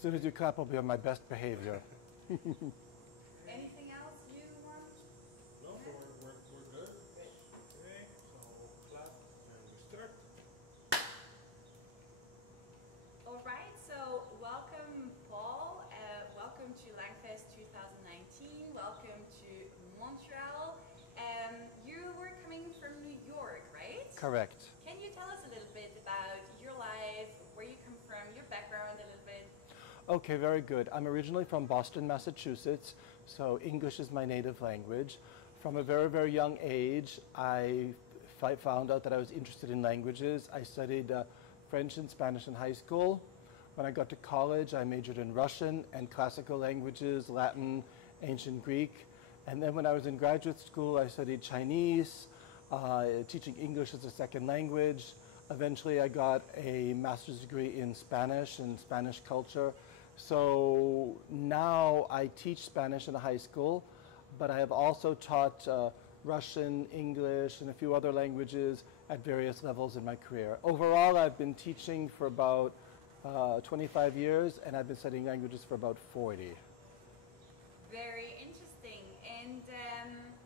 As soon as you clap, I'll be on my best behavior. Anything else you want? No, so we're good. Okay, so clap and we start. All right, so welcome Paul, welcome to LangFest 2019, welcome to Montreal. You were coming from New York, right? Correct. Can you tell us a little bit about your life, where you come from, your background a little bit? Okay, very good. I'm originally from Boston, Massachusetts, so English is my native language. From a very, very young age, I found out that I was interested in languages. I studied French and Spanish in high school. When I got to college, I majored in Russian and classical languages, Latin, ancient Greek. And then when I was in graduate school, I studied Chinese, teaching English as a second language. Eventually, I got a master's degree in Spanish and Spanish culture. So now I teach Spanish in a high school, but I have also taught Russian, English, and a few other languages at various levels in my career. Overall, I've been teaching for about 25 years, and I've been studying languages for about 40. Very interesting. And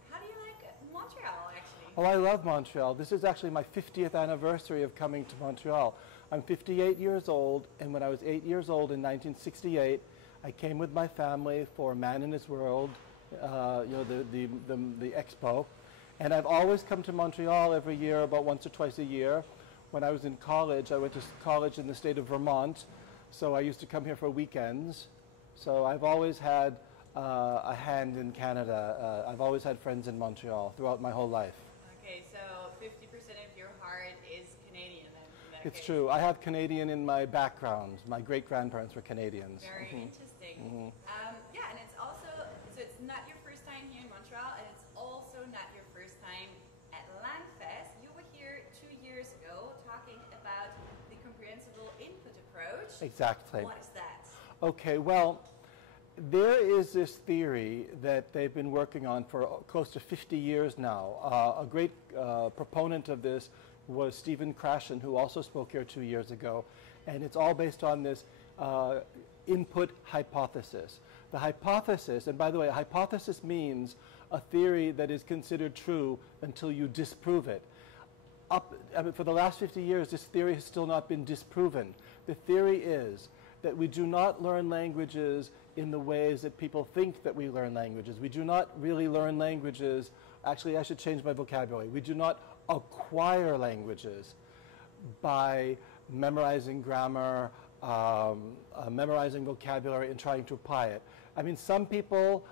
how do you like Montreal, actually? Oh, I love Montreal. This is actually my 50th anniversary of coming to Montreal. I'm 58 years old, and when I was 8 years old in 1968, I came with my family for Man in His World, the expo. And I've always come to Montreal every year, about once or twice a year. When I was in college, I went to college in the state of Vermont, so I used to come here for weekends. So I've always had a hand in Canada. I've always had friends in Montreal throughout my whole life. Okay, so 50% of your heart is Canadian then, in that It's case. true. I have Canadian in my background. My great-grandparents were Canadians. Very interesting. Yeah, and it's also, so it's not your first time here in Montreal, and it's also not your first time at LangFest. You were here 2 years ago talking about the comprehensible input approach. Exactly. What is that? Okay, well, there is this theory that they've been working on for close to 50 years now. A great proponent of this was Stephen Krashen, who also spoke here 2 years ago. And it's all based on this input hypothesis. The hypothesis, and by the way, a hypothesis means a theory that is considered true until you disprove it. For the last 50 years, this theory has still not been disproven. The theory is that we do not learn languages in the ways that people think that we learn languages. We do not really learn languages. Actually, I should change my vocabulary. We do not acquire languages by memorizing grammar, memorizing vocabulary, and trying to apply it. I mean, some people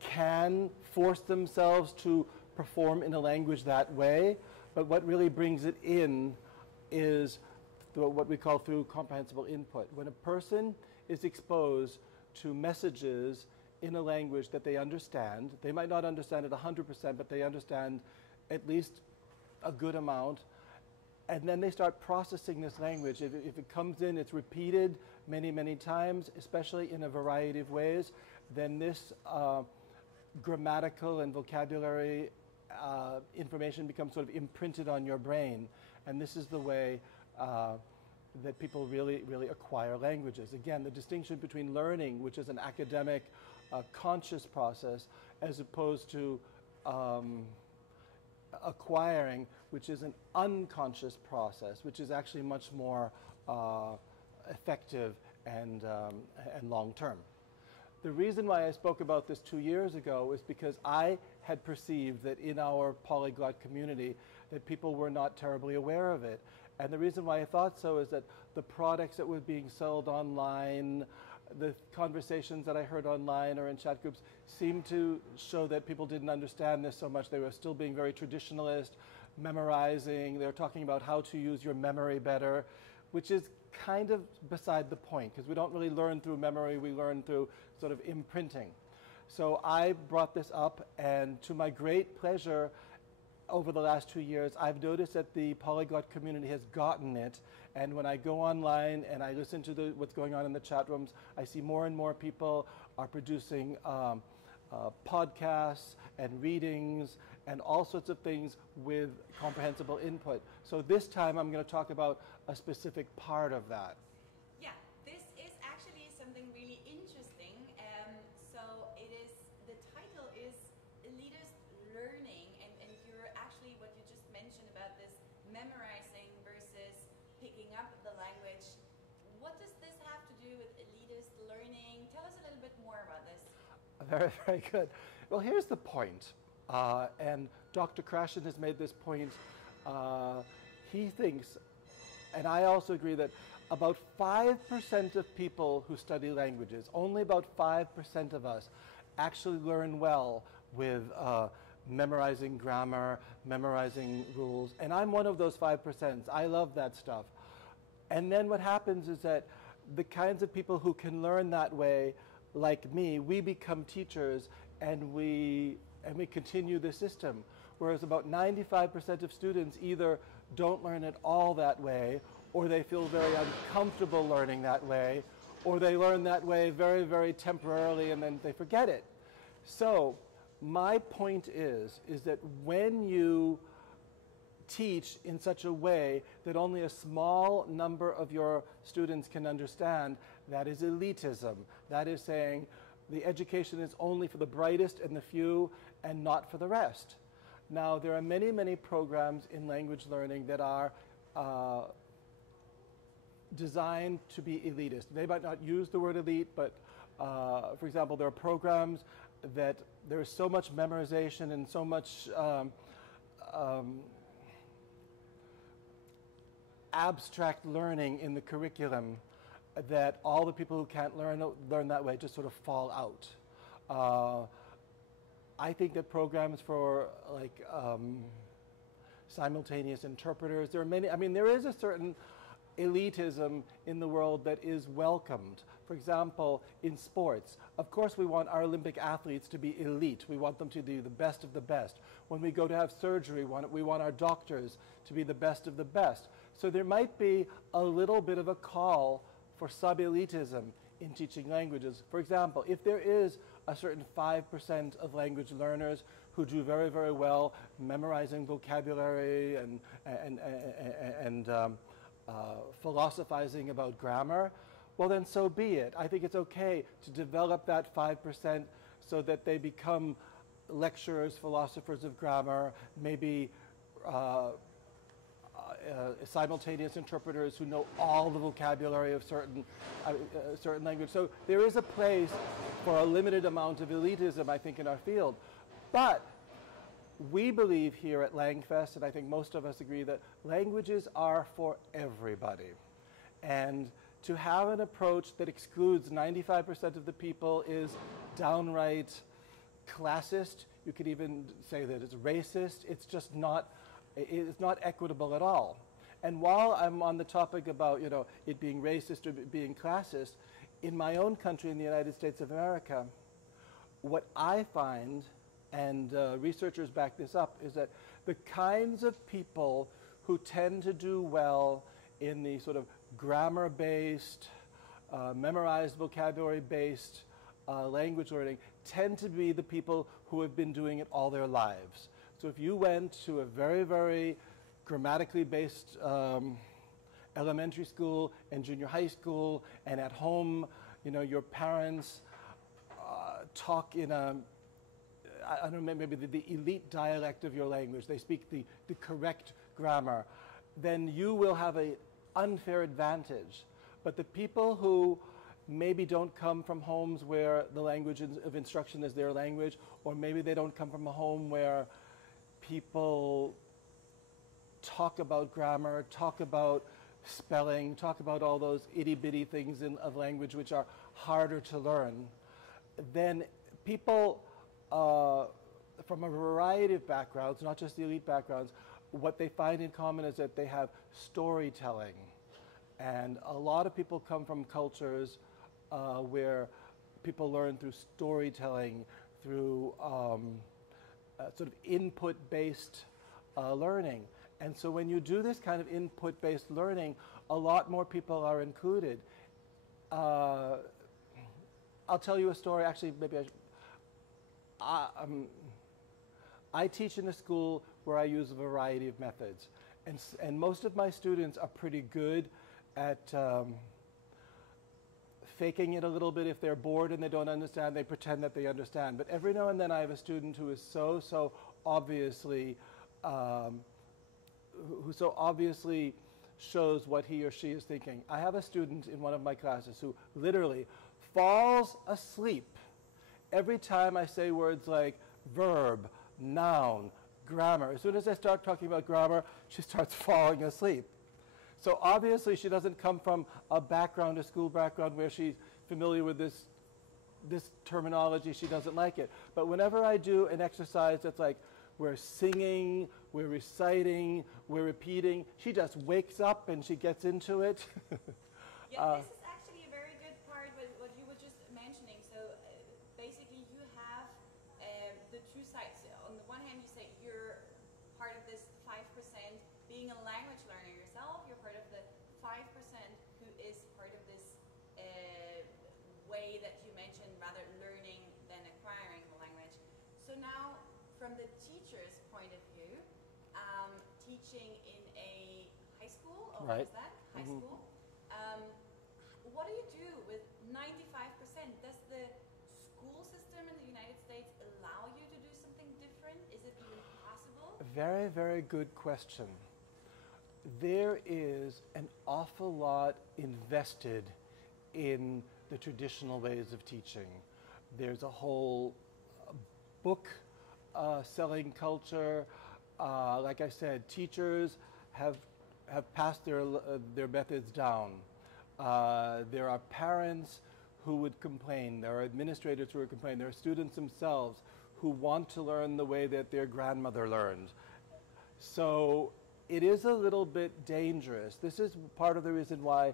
can force themselves to perform in a language that way, but what really brings it in is what we call through comprehensible input. When a person is exposed to messages in a language that they understand, they might not understand it 100%, but they understand at least a good amount, and then they start processing this language. If it comes in, it's repeated many, many times, especially in a variety of ways, then this grammatical and vocabulary information becomes sort of imprinted on your brain, and this is the way that people really acquire languages. Again, the distinction between learning, which is an academic, conscious process, as opposed to acquiring, which is an unconscious process, which is actually much more effective and long-term. The reason why I spoke about this 2 years ago is because I had perceived that in our polyglot community that people were not terribly aware of it. And the reason why I thought so is that the products that were being sold online, the conversations that I heard online or in chat groups seemed to show that people didn't understand this so much. They were still being very traditionalist, memorizing. They were talking about how to use your memory better, which is kind of beside the point, because we don't really learn through memory, we learn through sort of imprinting. So I brought this up, and to my great pleasure, over the last 2 years, I've noticed that the polyglot community has gotten it, and when I go online and I listen to what's going on in the chat rooms, I see more and more people are producing podcasts and readings and all sorts of things with comprehensible input. So this time I'm going to talk about a specific part of that. Yeah, this is actually something more about this. Very, very good. Well, here's the point, and Dr. Krashen has made this point. He thinks, and I also agree, that about 5% of people who study languages, only about 5% of us, actually learn well with memorizing grammar, memorizing rules, and I'm one of those 5%. I love that stuff. And then what happens is that the kinds of people who can learn that way, like me, we become teachers and we continue the system. Whereas about 95% of students either don't learn at all that way, or they feel very uncomfortable learning that way, or they learn that way very, very temporarily and then they forget it. So my point is that when you teach in such a way that only a small number of your students can understand, that is elitism. That is saying the education is only for the brightest and the few and not for the rest. Now, there are many, many programs in language learning that are designed to be elitist. They might not use the word elite, but for example, there are programs that there is so much memorization and so much abstract learning in the curriculum that all the people who can't learn that way just sort of fall out. I think that programs for like simultaneous interpreters, there are many, I mean, there is a certain elitism in the world that is welcomed. For example, in sports, of course we want our Olympic athletes to be elite. We want them to be the best of the best. When we go to have surgery, we want our doctors to be the best of the best. So there might be a little bit of a call for sub-elitism in teaching languages. For example, if there is a certain 5% of language learners who do very, very well memorizing vocabulary and philosophizing about grammar, well then so be it. I think it's okay to develop that 5% so that they become lecturers, philosophers of grammar, maybe simultaneous interpreters who know all the vocabulary of certain language. So there is a place for a limited amount of elitism, I think, in our field. But we believe here at LangFest, and I think most of us agree, that languages are for everybody. And to have an approach that excludes 95% of the people is downright classist. You could even say that it's racist. It's just not, it's not equitable at all. And while I'm on the topic about, you know, it being racist or being classist, in my own country, in the United States of America, what I find, and researchers back this up, is that the kinds of people who tend to do well in the sort of grammar-based, memorized vocabulary-based language learning tend to be the people who have been doing it all their lives. So if you went to a very, very grammatically based elementary school and junior high school, and at home, you know, your parents talk in a, I don't know, maybe the elite dialect of your language, they speak the correct grammar, then you will have an unfair advantage. But the people who maybe don't come from homes where the language of instruction is their language, or maybe they don't come from a home where people talk about grammar, talk about spelling, talk about all those itty-bitty things of language which are harder to learn, then people from a variety of backgrounds, not just the elite backgrounds, what they find in common is that they have storytelling. And a lot of people come from cultures where people learn through storytelling, through sort of input-based learning. And so when you do this kind of input-based learning, a lot more people are included. I'll tell you a story. Actually, maybe I teach in a school where I use a variety of methods. And most of my students are pretty good at faking it a little bit. If they're bored and they don't understand, they pretend that they understand. But every now and then I have a student who is so obviously, who so obviously shows what he or she is thinking. I have a student in one of my classes who literally falls asleep every time I say words like verb, noun, grammar, as soon as I start talking about grammar, she starts falling asleep. So obviously she doesn't come from a background, a school background, where she's familiar with this terminology. She doesn't like it. But whenever I do an exercise that's like we're singing, we're reciting, we're repeating, she just wakes up and she gets into it. Yeah, this is actually a very good part what you were just mentioning. So basically you have the two sides. On the one hand, you say you're part of this 5% being a language learner yourself. You're part of the 5% who is part of this way that you mentioned, rather learning than acquiring the language. So now, from the teacher's point of view, teaching in a high school, or what is that? High school. What do you do with 95%? Does the school system in the United States allow you to do something different? Is it even possible? Very, very good question. There is an awful lot invested in the traditional ways of teaching. There's a whole book selling culture. Like I said, teachers have passed their methods down. There are parents who would complain. There are administrators who would complain. There are students themselves who want to learn the way that their grandmother learned. So it is a little bit dangerous. This is part of the reason why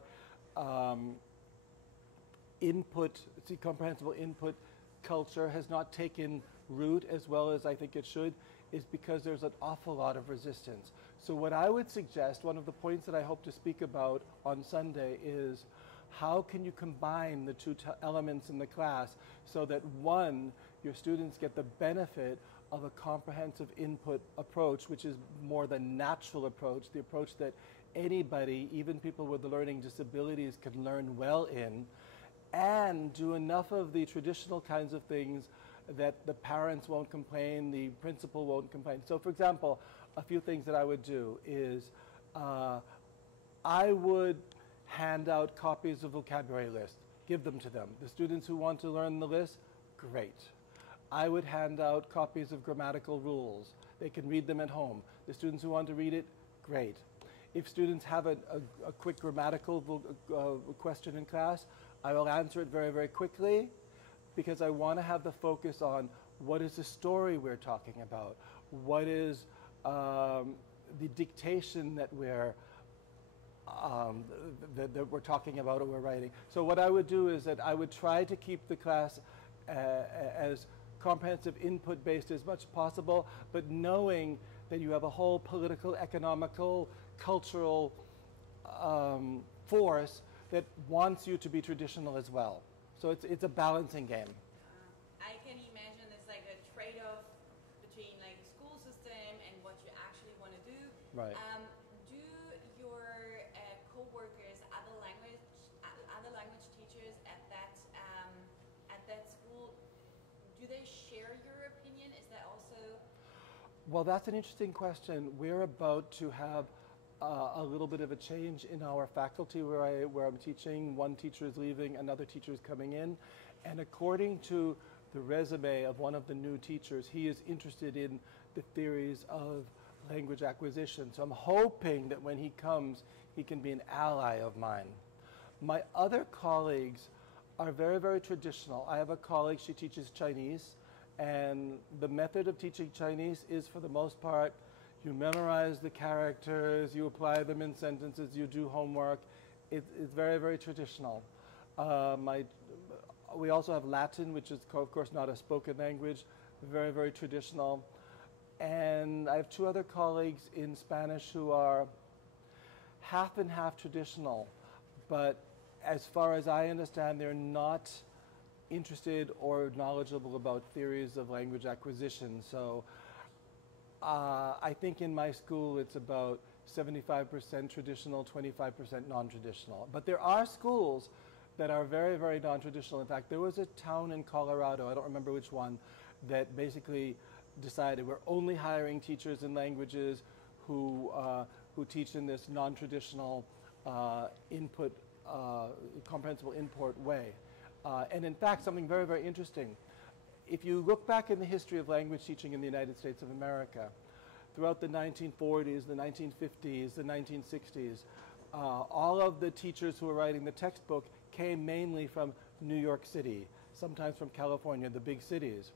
comprehensible input culture has not taken root as well as I think it should, is because there's an awful lot of resistance. So what I would suggest, one of the points that I hope to speak about on Sunday, is how can you combine the two elements in the class so that, one, your students get the benefit of a comprehensive input approach, which is more the natural approach, the approach that anybody, even people with learning disabilities, can learn well in, and do enough of the traditional kinds of things that the parents won't complain, the principal won't complain. So for example, a few things that I would do is I would hand out copies of vocabulary lists, give them to them. The students who want to learn the list, great. I would hand out copies of grammatical rules. They can read them at home. The students who want to read it, great. If students have a quick grammatical question in class, I will answer it very, very quickly, because I want to have the focus on what is the story we're talking about, what is the dictation that we're talking about or we're writing. So what I would do is that I would try to keep the class as comprehensive input based as much as possible, but knowing that you have a whole political, economical, cultural force that wants you to be traditional as well. So it's a balancing game. I can imagine it's like a trade-off between like the school system and what you actually want to do. Right. Do your co-workers, other language teachers at that school, do they share your opinion? Is that also? Well, that's an interesting question. We're about to have a little bit of a change in our faculty where I'm teaching. One teacher is leaving, another teacher is coming in. And according to the resume of one of the new teachers, he is interested in the theories of language acquisition. So I'm hoping that when he comes, he can be an ally of mine. My other colleagues are very, very traditional. I have a colleague, she teaches Chinese, and the method of teaching Chinese is, for the most part, you memorize the characters, you apply them in sentences, you do homework. It's very, very traditional. We also have Latin, which is, of course, not a spoken language, very, very traditional. And I have two other colleagues in Spanish who are half and half traditional, but as far as I understand, they're not interested or knowledgeable about theories of language acquisition. So I think in my school it's about 75% traditional, 25% non-traditional. But there are schools that are very, very non-traditional. In fact, there was a town in Colorado, I don't remember which one, that basically decided we're only hiring teachers in languages who teach in this non-traditional comprehensible input way. And in fact, something very, very interesting. if you look back in the history of language teaching in the United States of America, throughout the 1940s, the 1950s, the 1960s, all of the teachers who were writing the textbook came mainly from New York City, sometimes from California, the big cities.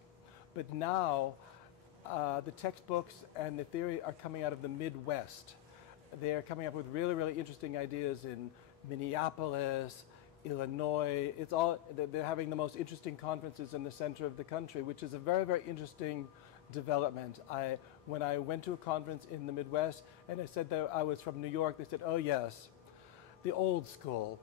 But now, the textbooks and the theory are coming out of the Midwest. They are coming up with really, really interesting ideas in Minneapolis, Illinois. They're having the most interesting conferences in the center of the country, which is a very, very interesting development. When I went to a conference in the Midwest and I said that I was from New York, they said, "Oh yes, the old school."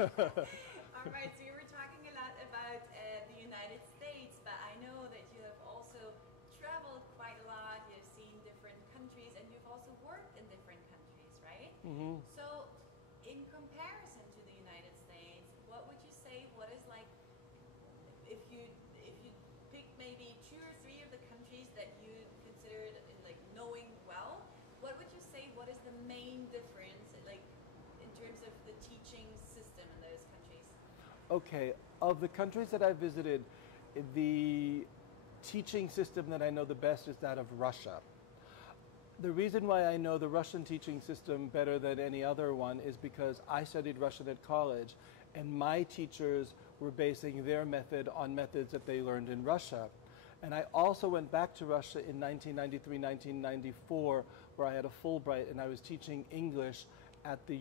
All right, so you were talking a lot about the United States, but I know that you have also traveled quite a lot, you've seen different countries, and you've also worked in different countries, right? Mm-hmm. So in comparison to the United States, what would you say, what is like, if you pick maybe 2 or 3 of the countries that you considered like knowing well, what would you say, what is the main difference, like in terms of the teaching system in those countries? Okay, of the countries that I visited, the teaching system that I know the best is that of Russia. The reason why I know the Russian teaching system better than any other one is because I studied Russian at college, and my teachers were basing their method on methods that they learned in Russia. And I also went back to Russia in 1993, 1994, where I had a Fulbright, and I was teaching English at the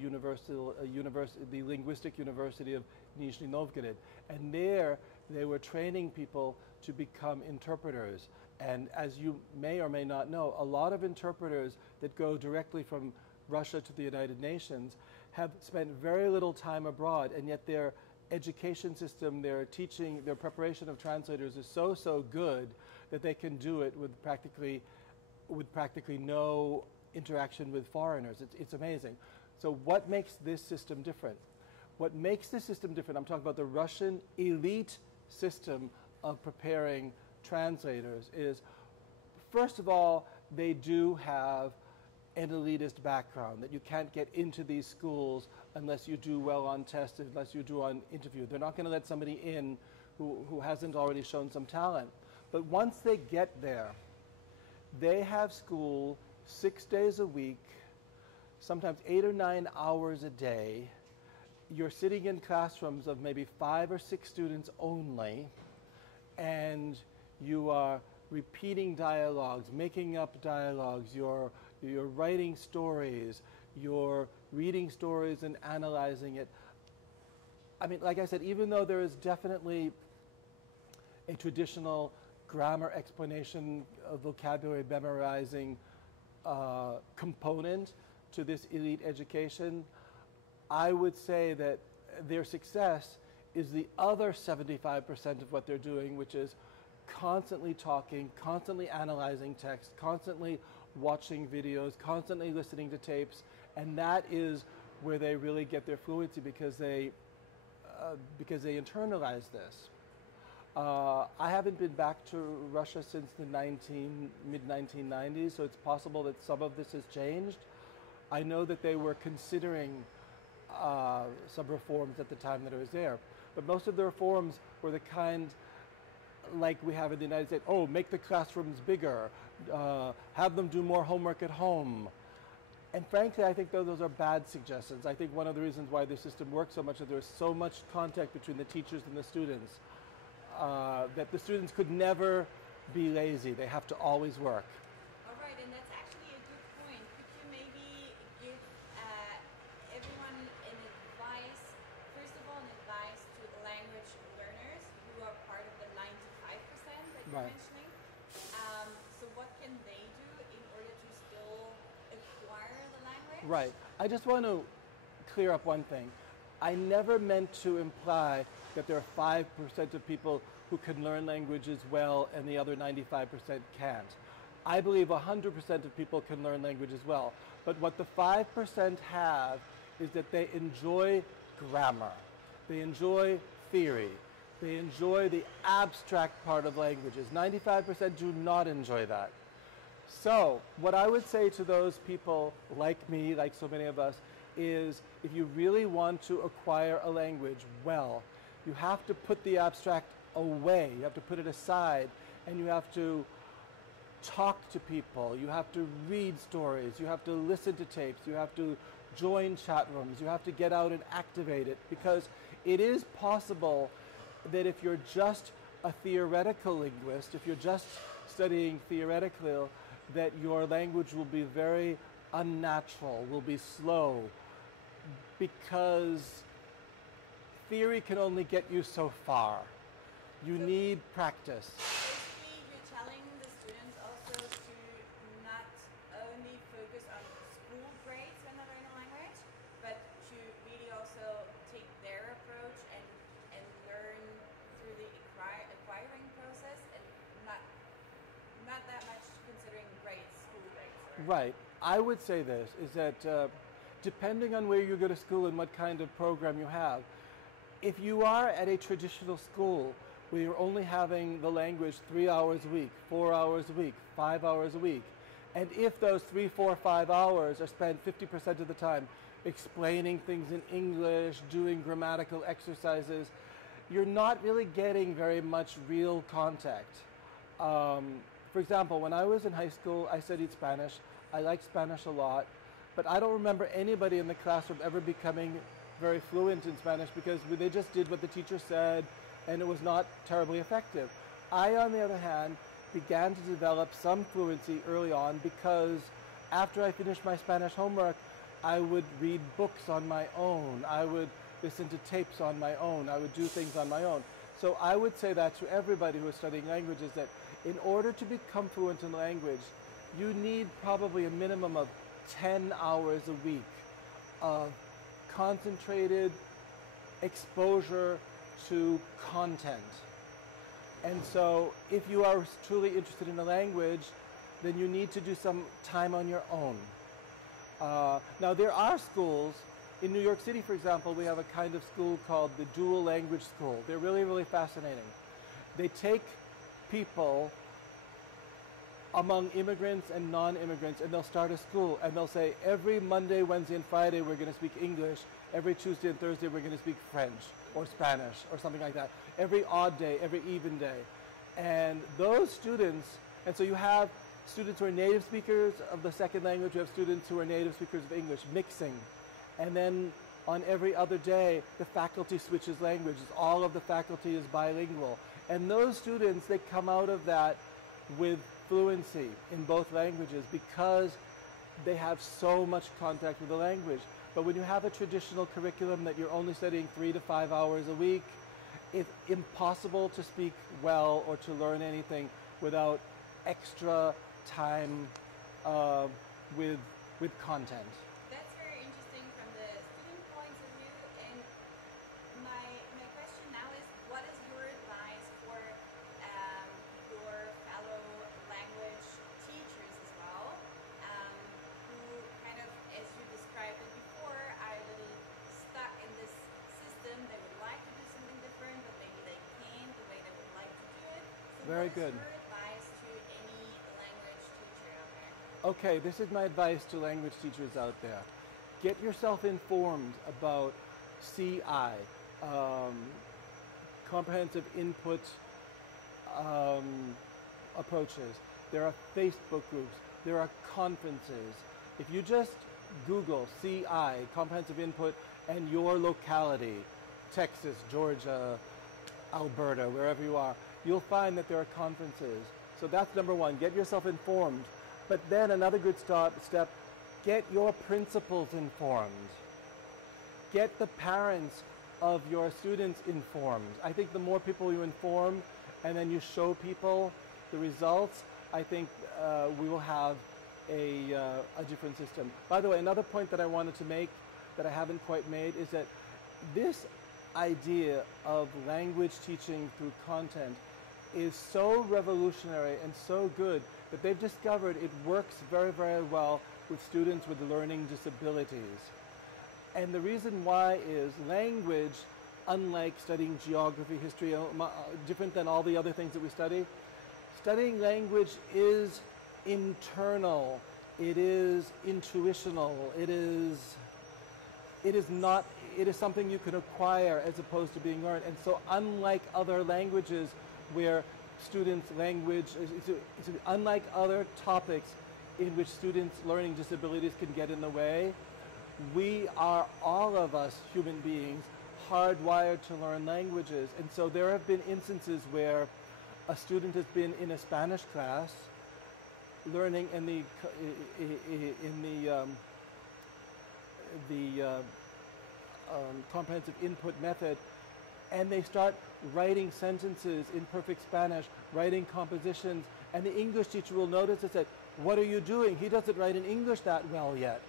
the Linguistic University of Nizhny Novgorod. And there, they were training people to become interpreters. And as you may or may not know, a lot of interpreters that go directly from Russia to the United Nations have spent very little time abroad, and yet their education system, their teaching, their preparation of translators is so good that they can do it with practically no interaction with foreigners. It's amazing. So what makes this system different? What makes this system different, I'm talking about the Russian elite system of preparing translators, is, first of all, they do have an elitist background, that you can't get into these schools unless you do well on tests, unless you do on interview. They're not going to let somebody in who hasn't already shown some talent. But once they get there, they have school 6 days a week, sometimes 8 or 9 hours a day. You're sitting in classrooms of maybe 5 or 6 students only, and you are repeating dialogues, making up dialogues, you're writing stories, you're reading stories and analyzing it. I mean, like I said, even though there is definitely a traditional grammar explanation, vocabulary memorizing component to this elite education, I would say that their success is the other 75% of what they're doing, which is constantly talking, constantly analyzing text, constantly watching videos, constantly listening to tapes, and that is where they really get their fluency, because they internalize this. I haven't been back to Russia since the mid-1990s, so it's possible that some of this has changed. I know that they were considering some reforms at the time that I was there, but most of the reforms were the kind like we have in the United States. Oh, make the classrooms bigger, have them do more homework at home. And frankly, I think those are bad suggestions. I think one of the reasons why the system works so much is there's so much contact between the teachers and the students that the students could never be lazy. They have to always work. All right, and that's actually a good point. Could you maybe give everyone an advice, first of all, an advice to language learners who are part of the 95% that you're Right. mentioning? So what can they do in order to still acquire the language? Right. I just want to clear up one thing. I never meant to imply that there are 5% of people who can learn languages well and the other 95% can't. I believe 100% of people can learn languages well. But what the 5% have is that they enjoy grammar. They enjoy theory. They enjoy the abstract part of languages. 95% do not enjoy that. So what I would say to those people like me, like so many of us, is if you really want to acquire a language well, you have to put the abstract away. You have to put it aside, and you have to talk to people. You have to read stories. You have to listen to tapes. You have to join chat rooms. You have to get out and activate it, because it is possible that if you're just a theoretical linguist, if you're just studying theoretically, that your language will be very unnatural, will be slow, because theory can only get you so far. You need practice. Basically, you're telling the students also to not only focus on school grades when they're learning a language, but to really also take their approach and learn through the acquiring process, and not that much considering grades, school grades. Right. I would say this, is that depending on where you go to school and what kind of program you have, if you are at a traditional school where you're only having the language 3 hours a week, 4 hours a week, 5 hours a week, and if those 3, 4, 5 hours are spent 50% of the time explaining things in English, doing grammatical exercises, you're not really getting very much real contact. For example, when I was in high school, I studied Spanish. I liked Spanish a lot, but I don't remember anybody in the classroom ever becoming very fluent in Spanish, because they just did what the teacher said, and it was not terribly effective. I, on the other hand, began to develop some fluency early on, because after I finished my Spanish homework, I would read books on my own. I would listen to tapes on my own. I would do things on my own. So I would say that to everybody who is studying languages, that in order to become fluent in language, you need probably a minimum of 10 hours a week of concentrated exposure to content. And so if you are truly interested in a language, then you need to do some time on your own. Now there are schools, in New York City for example, we have a kind of school called the Dual Language School. They're really, really fascinating. They take people among immigrants and non-immigrants, and they'll start a school, and they'll say, every Monday, Wednesday, and Friday we're going to speak English. Every Tuesday and Thursday we're going to speak French or Spanish or something like that. Every odd day, every even day. And those students, and so you have students who are native speakers of the second language, you have students who are native speakers of English, mixing. And then on every other day, the faculty switches languages. All of the faculty is bilingual. And those students, they come out of that with fluency in both languages, because they have so much contact with the language. But when you have a traditional curriculum that you're only studying 3 to 5 hours a week, it's impossible to speak well or to learn anything without extra time with content. That's very interesting from the student point of view. And my question now is, what is your advice for your fellow language teachers as well, who kind of, as you described it before, are a little stuck in this system? They would like to do something different, but maybe they can't the way they would like to do it. So Very what is good. your advice to any language teacher out there? Okay, this is my advice to language teachers out there. Get yourself informed about CI, comprehensive input approaches. There are Facebook groups. There are conferences. If you just Google CI, comprehensive input, and your locality, Texas, Georgia, Alberta, wherever you are, you'll find that there are conferences. So that's number one, get yourself informed. But then another good step, get your principals informed. Get the parents of your students informed. I think the more people you inform and then you show people the results, I think we will have a different system. By the way, another point that I wanted to make that I haven't quite made is that this idea of language teaching through content is so revolutionary and so good that they've discovered it works very, very well with students with learning disabilities. And the reason why is language, unlike studying geography, history, different than all the other things that we study, studying language is internal, it is intuitional, it is not it is something you can acquire as opposed to being learned. And so unlike other languages where students' language, unlike other topics in which students' learning disabilities can get in the way, we are, all of us human beings, hardwired to learn languages. And so there have been instances where a student has been in a Spanish class learning in the comprehensive input method, and they start writing sentences in perfect Spanish, writing compositions, and the English teacher will notice and say, "What are you doing? He doesn't write in English that well yet,"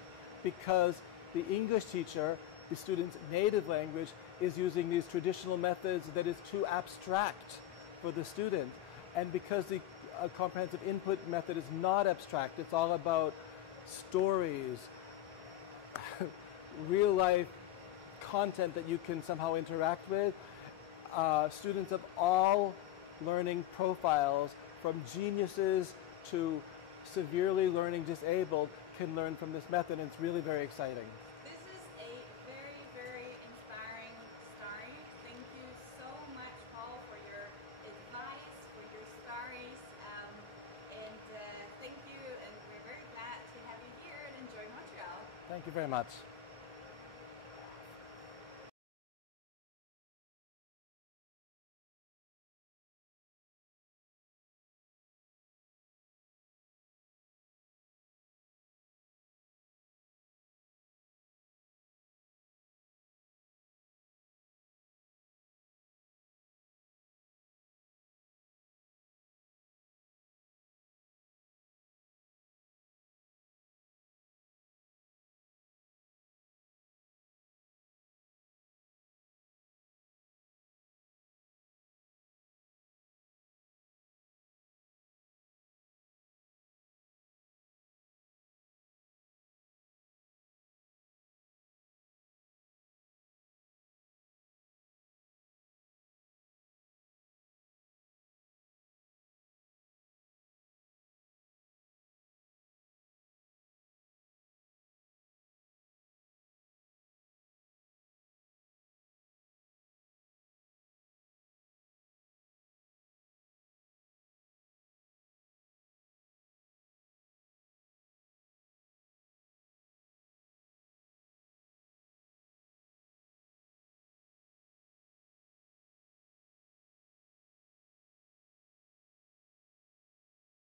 because the English teacher, the student's native language, is using these traditional methods that is too abstract for the student. And because the comprehensive input method is not abstract, it's all about stories, real life content that you can somehow interact with. Students of all learning profiles, from geniuses to severely learning disabled, can learn from this method, and it's really very exciting. This is a very, very inspiring story. Thank you so much, Paul, for your advice, for your stories, and thank you, and we're very glad to have you here and enjoy Montreal. Thank you very much.